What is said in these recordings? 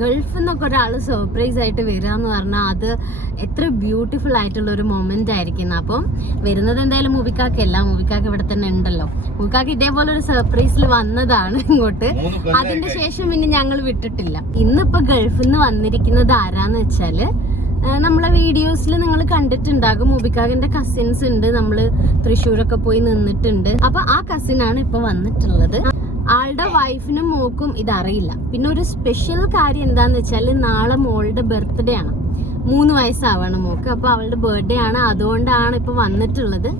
ഗൾഫിൽ നിന്നൊക്കെ ഒരാൾ സർപ്രൈസ് ആയിട്ട് വരിക എന്ന് പറഞ്ഞാൽ അത് എത്ര ബ്യൂട്ടിഫുൾ ആയിട്ടുള്ള ഒരു മൊമെന്റ് ആയിരിക്കും. അപ്പം വരുന്നത് എന്തായാലും മൂവിക്കാക്കല്ല, മൂവിക്കാക്ക് ഇവിടെ തന്നെ ഉണ്ടല്ലോ. മൂവിക്കാക്ക് ഇതേപോലെ ഒരു സർപ്രൈസിൽ വന്നതാണ് ഇങ്ങോട്ട്. അതിന്റെ ശേഷം പിന്നെ ഞങ്ങൾ വിട്ടിട്ടില്ല. ഇന്നിപ്പോ ഗൾഫിൽ നിന്ന് വന്നിരിക്കുന്നത് ആരാന്ന് വെച്ചാല്, നമ്മളെ വീഡിയോസിൽ നിങ്ങൾ കണ്ടിട്ടുണ്ടാകും, മൂബിക്കാകിന്റെ കസിൻസ് ഉണ്ട്. നമ്മള് തൃശ്ശൂരൊക്കെ പോയി നിന്നിട്ടുണ്ട്. അപ്പൊ ആ കസിനാണ് ഇപ്പൊ വന്നിട്ടുള്ളത്. ആളുടെ വൈഫിനും മോക്കും ഇതറിയില്ല. പിന്നെ ഒരു സ്പെഷ്യൽ കാര്യം എന്താന്ന് വെച്ചാല്, നാളെ മോളുടെ ബർത്ത്ഡേ ആണ്. 3 വയസ്സാവാണ് മോക്ക്. അപ്പൊ അവളുടെ ബർത്ത്ഡേ ആണ്, അതുകൊണ്ടാണ് ഇപ്പൊ വന്നിട്ടുള്ളത്.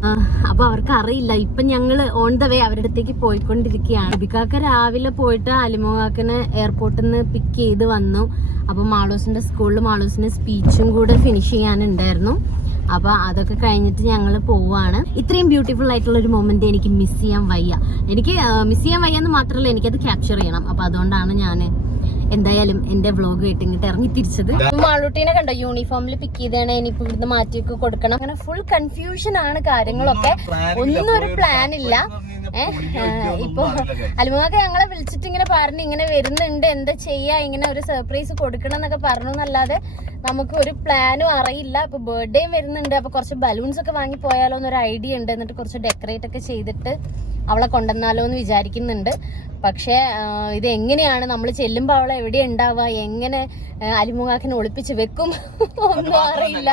അപ്പൊ അവർക്ക് അറിയില്ല. ഇപ്പൊ ഞങ്ങള് ഓൺ ദ വേ അവരുടെ അടുത്തേക്ക് പോയിക്കൊണ്ടിരിക്കുകയാണ്. മൂബിക്കാക്ക രാവിലെ പോയിട്ട് അലിമോകാക്കനെ എയർപോർട്ടിൽ നിന്ന് പിക്ക് ചെയ്ത് വന്നു. അപ്പൊ മാളൂസിന്റെ സ്കൂളിൽ മാളൂസിന്റെ സ്പീച്ചും കൂടെ ഫിനിഷ് ചെയ്യാനുണ്ടായിരുന്നു. അപ്പൊ അതൊക്കെ കഴിഞ്ഞിട്ട് ഞങ്ങൾ പോവാണ്. ഇത്രയും ബ്യൂട്ടിഫുൾ ആയിട്ടുള്ള ഒരു മൊമെന്റ് എനിക്ക് മിസ് ചെയ്യാൻ വയ്യ. എനിക്ക് മിസ് ചെയ്യാൻ വയ്യ എന്ന് മാത്രമല്ല, എനിക്കത് ക്യാപ്ചർ ചെയ്യണം. അപ്പൊ അതുകൊണ്ടാണ് ഞാൻ എന്തായാലും എന്റെ വ്ളോഗ് ആയിട്ട് ഇങ്ങോട്ട് ഇറങ്ങി തിരിച്ചത്. മാളൂട്ടീനെ കണ്ടോ, യൂണിഫോമിൽ പിക്ക് ചെയ്താണ്. ഇനിയിപ്പോ ഇവിടുന്ന് മാറ്റിയൊക്കെ കൊടുക്കണം. അങ്ങനെ ഫുൾ കൺഫ്യൂഷൻ ആണ് കാര്യങ്ങളൊക്കെ. ഒന്നും ഒരു പ്ലാൻ ഇല്ല. ഇപ്പൊ അലിമൊക്കെ ഞങ്ങളെ വിളിച്ചിട്ട് ഇങ്ങനെ പറഞ്ഞു, ഇങ്ങനെ വരുന്നുണ്ട്, എന്താ ചെയ്യാ, ഇങ്ങനെ ഒരു സർപ്രൈസ് കൊടുക്കണം എന്നൊക്കെ പറഞ്ഞു എന്നല്ലാതെ നമുക്ക് ഒരു പ്ലാനും അറിയില്ല. ഇപ്പൊ ബർത്ത്ഡേയും വരുന്നുണ്ട്. അപ്പൊ കുറച്ച് ബലൂൺസ് ഒക്കെ വാങ്ങി പോയാലോ എന്നൊരു ഐഡിയ ഉണ്ട്. എന്നിട്ട് കുറച്ച് ഡെക്കറേറ്റ് ഒക്കെ ചെയ്തിട്ട് അവളെ കൊണ്ടുവന്നാലോ എന്ന് വിചാരിക്കുന്നുണ്ട്. പക്ഷെ ഇത് എങ്ങനെയാണ് നമ്മൾ ചെല്ലുമ്പോൾ അവളെ എവിടെ ഉണ്ടാവുക, എങ്ങനെ അലിമുഖാക്കിനെ ഒളിപ്പിച്ച് വെക്കും ഒന്നും അറിയില്ല.